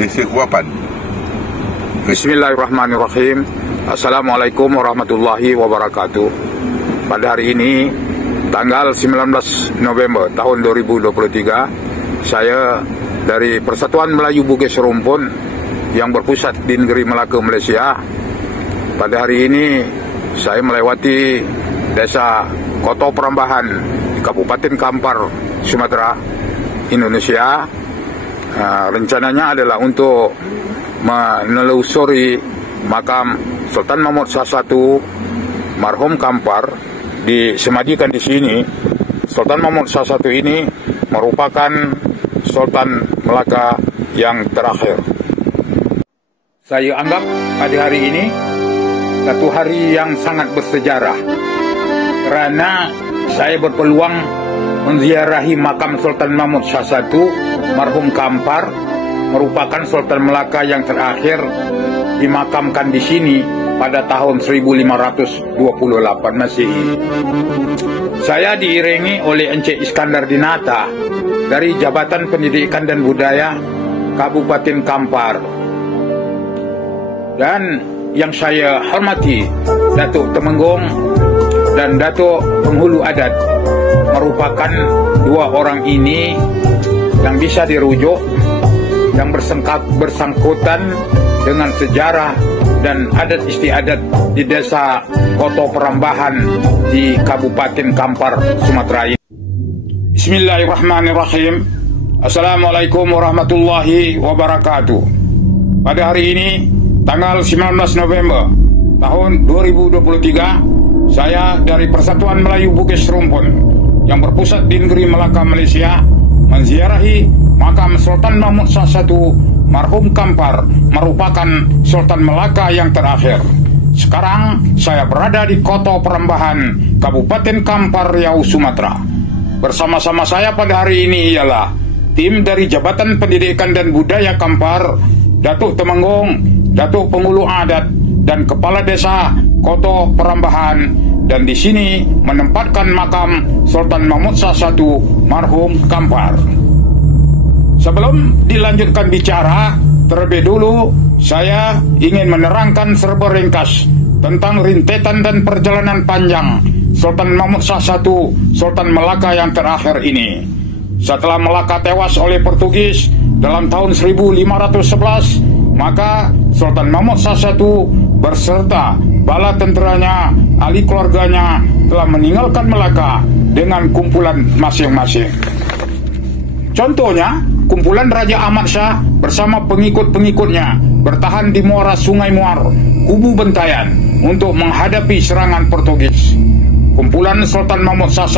ngisi kuapan. Bismillahirrahmanirrahim. Assalamualaikum warahmatullahi wabarakatuh. Pada hari ini, tanggal 19 November tahun 2023, saya dari Persatuan Melayu Bugis Rumpun yang berpusat di negeri Melaka, Malaysia. Pada hari ini, saya melewati desa Koto Perambahan di Kabupaten Kampar, Sumatera, Indonesia. Rencananya adalah untuk menelusuri makam Sultan Mahmud I marhum Kampar, disemadikan di sini. Sultan Mahmud I ini merupakan Sultan Melaka yang terakhir. Saya anggap pada hari ini satu hari yang sangat bersejarah, kerana saya berpeluang menziarahi makam Sultan Mahmud I marhum Kampar, merupakan Sultan Melaka yang terakhir dimakamkan di sini pada tahun 1528 Masehi. Saya diiringi oleh Encik Iskandar Dinata dari Jabatan Pendidikan dan Budaya Kabupaten Kampar. Dan yang saya hormati, Datuk Temenggung dan Datuk Penghulu Adat, merupakan dua orang ini yang bisa dirujuk, yang bersangkutan dengan sejarah dan adat istiadat di desa Koto Perambahan di Kabupaten Kampar, Sumatera ini. Bismillahirrahmanirrahim. Assalamualaikum warahmatullahi wabarakatuh. Pada hari ini, tanggal 19 November tahun 2023, saya dari Persatuan Melayu Bugis Rumpun yang berpusat di negeri Melaka, Malaysia, menziarahi makam Sultan Mahmud I marhum Kampar, merupakan Sultan Melaka yang terakhir. Sekarang saya berada di Koto Perambahan, Kabupaten Kampar, Riau, Sumatera. Bersama-sama saya pada hari ini ialah tim dari Jabatan Pendidikan dan Budaya Kampar, Datuk Temenggung, Datuk Penghulu Adat, dan Kepala Desa Koto Perambahan, dan di sini menempatkan makam Sultan Mahmud I marhum Kampar. Sebelum dilanjutkan bicara, terlebih dulu saya ingin menerangkan serba ringkas tentang rintetan dan perjalanan panjang Sultan Mahmud I, Sultan Melaka yang terakhir ini. Setelah Melaka tewas oleh Portugis dalam tahun 1511, maka Sultan Mahmud I berserta bala tenteranya, ahli keluarganya telah meninggalkan Melaka dengan kumpulan masing-masing. Contohnya, kumpulan Raja Ahmad Shah bersama pengikut-pengikutnya bertahan di muara Sungai Muar, Kubu Bentayan, untuk menghadapi serangan Portugis. Kumpulan Sultan Mahmud I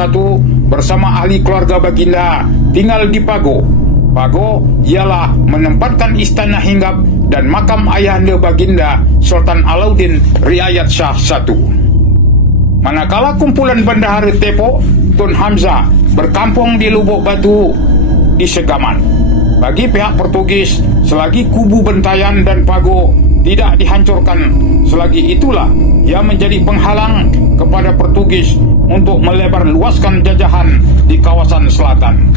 bersama ahli keluarga baginda tinggal di Pago. Pago ialah menempatkan istana hinggap dan makam ayahanda baginda Sultan Alauddin Riayat Shah I. Manakala kumpulan Bendahara Tepo Tun Hamzah berkampung di Lubuk Batu di Segaman. Bagi pihak Portugis, selagi Kubu Bentayan dan Pago tidak dihancurkan, selagi itulah ia menjadi penghalang kepada Portugis untuk melebar luaskan jajahan di kawasan selatan.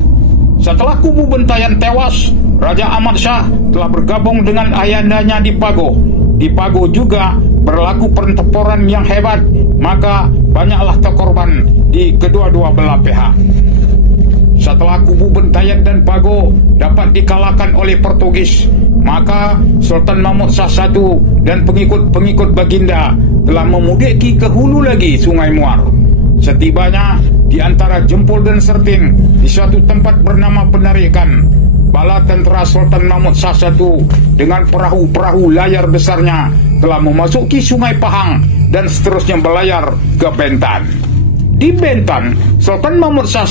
Setelah Kubu Bentayan tewas, Raja Ahmad Shah telah bergabung dengan ayandanya di Pago. Di Pago juga berlaku pertempuran yang hebat, maka banyaklah terkorban di kedua-dua belah pihak. Setelah Kubu Bentayan dan Pago dapat dikalahkan oleh Portugis, maka Sultan Mahmud I dan pengikut-pengikut baginda telah memudiki ke hulu lagi Sungai Muar. Setibanya di antara Jempol dan Serting di suatu tempat bernama Penarikan, bala tentera Sultan Mahmud I dengan perahu-perahu layar besarnya telah memasuki Sungai Pahang dan seterusnya berlayar ke Bentan. Di Bentan, Sultan Mahmud I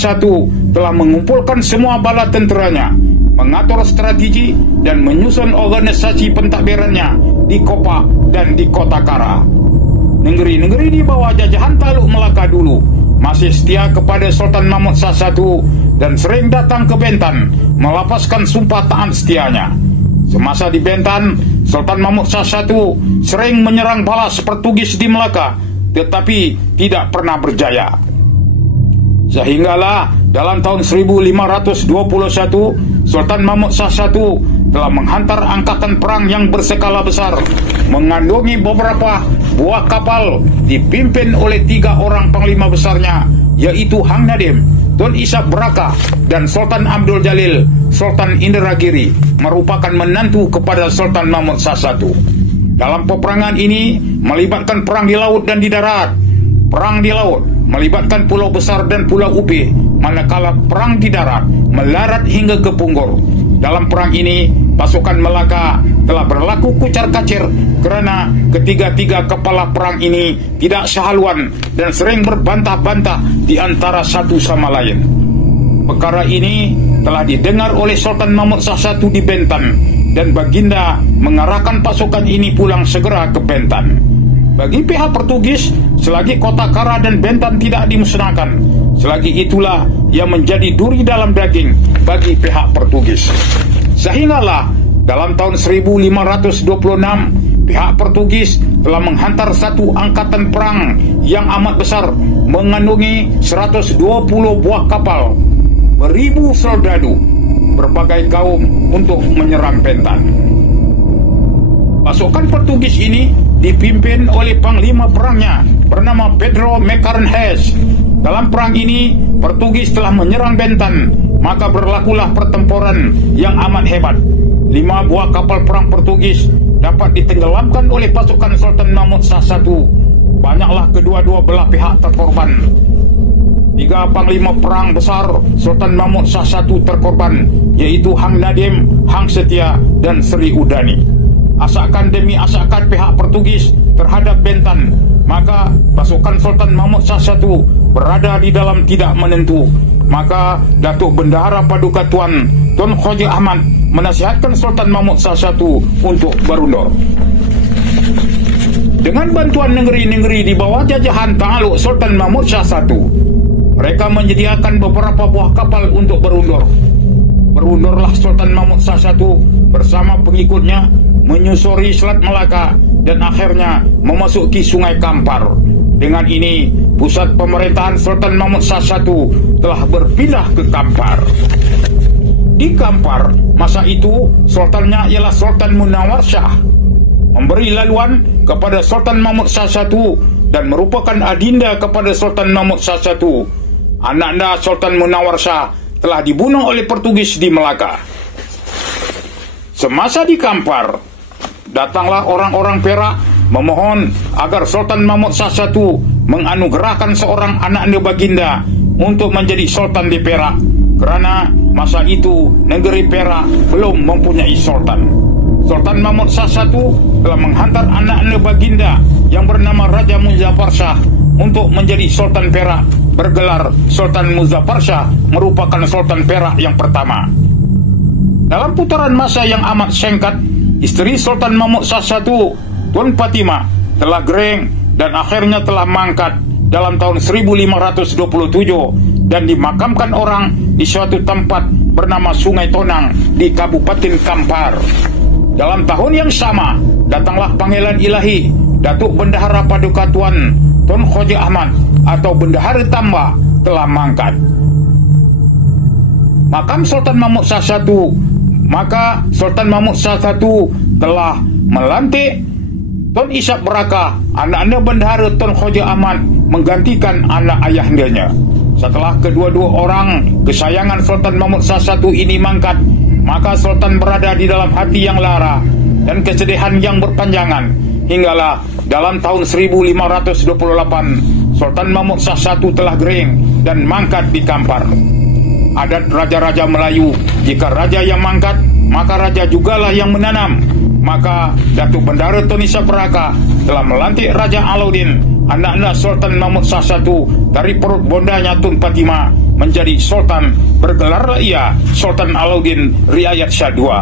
telah mengumpulkan semua bala tenteranya, mengatur strategi dan menyusun organisasi pentadbirannya di Kopak dan di Kota Kara. Negeri-negeri di bawah jajahan Taluk Melaka dulu masih setia kepada Sultan Mahmud I dan sering datang ke Bentan melapaskan sumpah taat setianya. Semasa di Bentan, Sultan Mahmud I sering menyerang balas Portugis di Melaka, tetapi tidak pernah berjaya. Sehinggalah dalam tahun 1521 Sultan Mahmud Shah I telah menghantar angkatan perang yang berskala besar, mengandungi beberapa buah kapal dipimpin oleh 3 orang panglima besarnya, yaitu Hang Nadim, Tun Ishak Braka, dan Sultan Abdul Jalil, Sultan Indragiri, merupakan menantu kepada Sultan Mahmud Shah I. Dalam peperangan ini melibatkan perang di laut dan di darat. Perang di laut melibatkan Pulau Besar dan Pulau Upi, manakala perang di darat melarat hingga ke Punggol. Dalam perang ini, pasukan Melaka telah berlaku kucar-kacir kerana ketiga-tiga kepala perang ini tidak sehaluan dan sering berbantah-bantah di antara satu sama lain. Perkara ini telah didengar oleh Sultan Mahmud Shah I di Bentan, dan Baginda mengarahkan pasukan ini pulang segera ke Bentan. Bagi pihak Portugis, selagi Kota Kara dan Bentan tidak dimusnahkan, selagi itulah yang menjadi duri dalam daging bagi pihak Portugis. Sehinggalah dalam tahun 1526, pihak Portugis telah menghantar satu angkatan perang yang amat besar, mengandungi 120 buah kapal, beribu soldadu, berbagai kaum untuk menyerang Bentan. Pasukan Portugis ini dipimpin oleh panglima perangnya bernama Pedro Macarnes. Dalam perang ini, Portugis telah menyerang Bentan, maka berlakulah pertempuran yang amat hebat. 5 buah kapal perang Portugis dapat ditenggelamkan oleh pasukan Sultan Mahmud Shah I. Banyaklah kedua-dua belah pihak terkorban. 3 panglima perang besar Sultan Mahmud Shah I terkorban, yaitu Hang Nadim, Hang Setia, dan Sri Udani. Asakan demi asakan pihak Portugis terhadap Bentan, maka pasukan Sultan Mahmud Shah I berada di dalam tidak menentu. Maka Datuk Bendahara Paduka Tuan Tun Khawaja Ahmad menasihatkan Sultan Mahmud Shah I untuk berundur. Dengan bantuan negeri-negeri di bawah jajahan Ta'aluk Sultan Mahmud Shah I, mereka menyediakan beberapa buah kapal untuk berundur. Berundurlah Sultan Mahmud Shah I bersama pengikutnya menyusuri Selat Melaka dan akhirnya memasuki Sungai Kampar. Dengan ini, pusat pemerintahan Sultan Mahmud Shah I telah berpindah ke Kampar. Di Kampar, masa itu sultannya ialah Sultan Munawar Shah, memberi laluan kepada Sultan Mahmud Shah I dan merupakan adinda kepada Sultan Mahmud Shah I. Ananda Sultan Munawar Shah telah dibunuh oleh Portugis di Melaka. Semasa di Kampar, datanglah orang-orang Perak memohon agar Sultan Mahmud Shah I menganugerahkan seorang anaknya Baginda untuk menjadi Sultan di Perak, kerana masa itu negeri Perak belum mempunyai Sultan. Sultan Mahmud Shah I telah menghantar anaknya Baginda yang bernama Raja Muzaffar Shah untuk menjadi Sultan Perak, bergelar Sultan Muzaffar Shah, merupakan Sultan Perak yang pertama. Dalam putaran masa yang amat singkat, isteri Sultan Mahmud Shah I, Tun Fatimah, telah gering dan akhirnya telah mangkat dalam tahun 1527 dan dimakamkan orang di suatu tempat bernama Sungai Tonang di Kabupaten Kampar. Dalam tahun yang sama, datanglah panggilan ilahi. Datuk Bendahara Paduka Tuan Tun Khawaja Ahmad atau Bendahara Tamba telah mangkat. Makam Sultan Mahmud Shah I, maka Sultan Mahmud Shah I telah melantik Tun Ishak Braka, anak-anak Bendahara Tun Khawaja Ahmad, menggantikan anak ayahandanya. Setelah kedua-dua orang kesayangan Sultan Mahmud Shah I ini mangkat, maka Sultan berada di dalam hati yang lara dan kesedihan yang berpanjangan. Hinggalah dalam tahun 1528, Sultan Mahmud Shah I telah gering dan mangkat di Kampar. Adat raja-raja Melayu, jika raja yang mangkat, maka raja jugalah yang menanam. Maka Datuk Bendahara Tun Ishak Braka telah melantik Raja Alauddin, anak-anak Sultan Mahmud Shah I, dari perut bondanya Tun Fatimah menjadi Sultan. Bergelarlah ia Sultan Alauddin Riayat Shah II.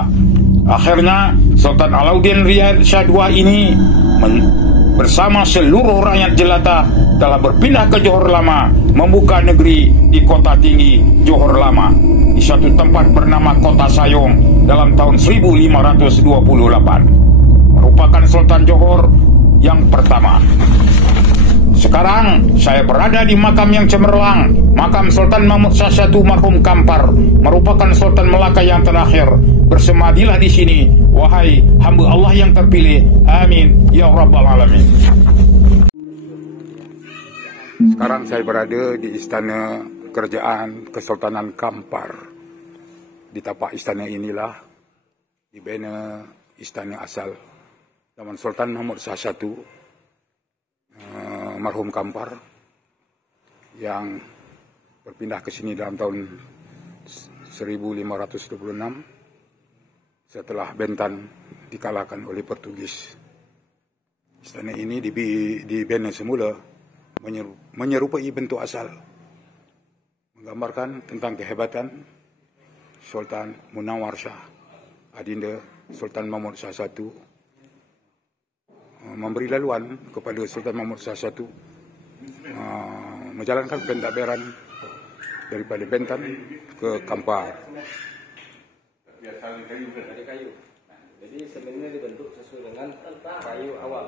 Akhirnya Sultan Alauddin Riayat Shah II ini bersama seluruh rakyat jelata telah berpindah ke Johor Lama, membuka negeri di kota tinggi Johor Lama di suatu tempat bernama Kota Sayong dalam tahun 1528. Merupakan Sultan Johor yang pertama. Sekarang saya berada di makam yang cemerlang, makam Sultan Mahmud Shah I marhum Kampar, merupakan Sultan Melaka yang terakhir. Bersemadilah di sini, wahai hamba Allah yang terpilih. Amin ya rabbal alamin. Sekarang saya berada di Istana Kerajaan Kesultanan Kampar. Di tapak istana inilah dibina istana asal zaman Sultan Mahmud Shah I marhum Kampar, yang berpindah ke sini dalam tahun 1526 setelah Bentan dikalahkan oleh Portugis. Istana ini dibina semula menyerupai bentuk asal, menggambarkan tentang kehebatan Sultan Munawar Shah, adinda Sultan Mahmud Shah I, memberi laluan kepada Sultan Mahmud Shah I menjalankan pentadbiran daripada Bentan ke Kampar. Ada kayu. Jadi sebenarnya dibentuk sesuai dengan kayu awal.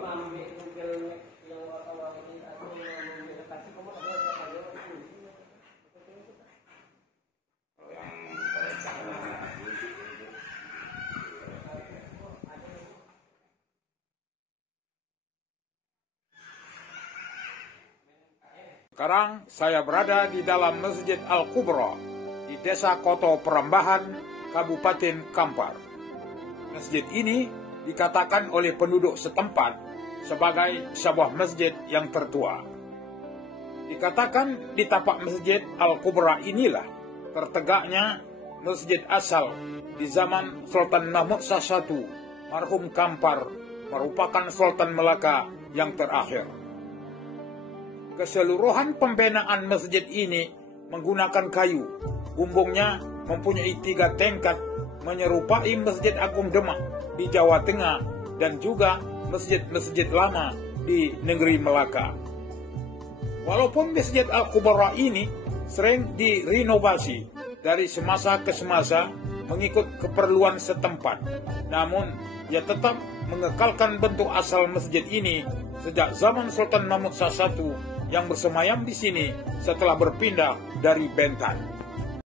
Sekarang saya berada di dalam Masjid Al-Kubra di Desa Koto Perambahan, Kabupaten Kampar. Masjid ini dikatakan oleh penduduk setempat sebagai sebuah masjid yang tertua. Dikatakan di tapak Masjid Al-Kubra inilah tertegaknya masjid asal di zaman Sultan Mahmud Shah I marhum Kampar, merupakan Sultan Melaka yang terakhir. Keseluruhan pembinaan masjid ini menggunakan kayu. Bumbungnya mempunyai 3 tingkat, menyerupai Masjid Agung Demak di Jawa Tengah dan juga masjid-masjid lama di negeri Melaka. Walaupun Masjid Al-Kubra ini sering direnovasi dari semasa ke semasa mengikut keperluan setempat, namun ia tetap mengekalkan bentuk asal masjid ini sejak zaman Sultan Mahmud Shah I yang bersemayam di sini setelah berpindah dari Bentan.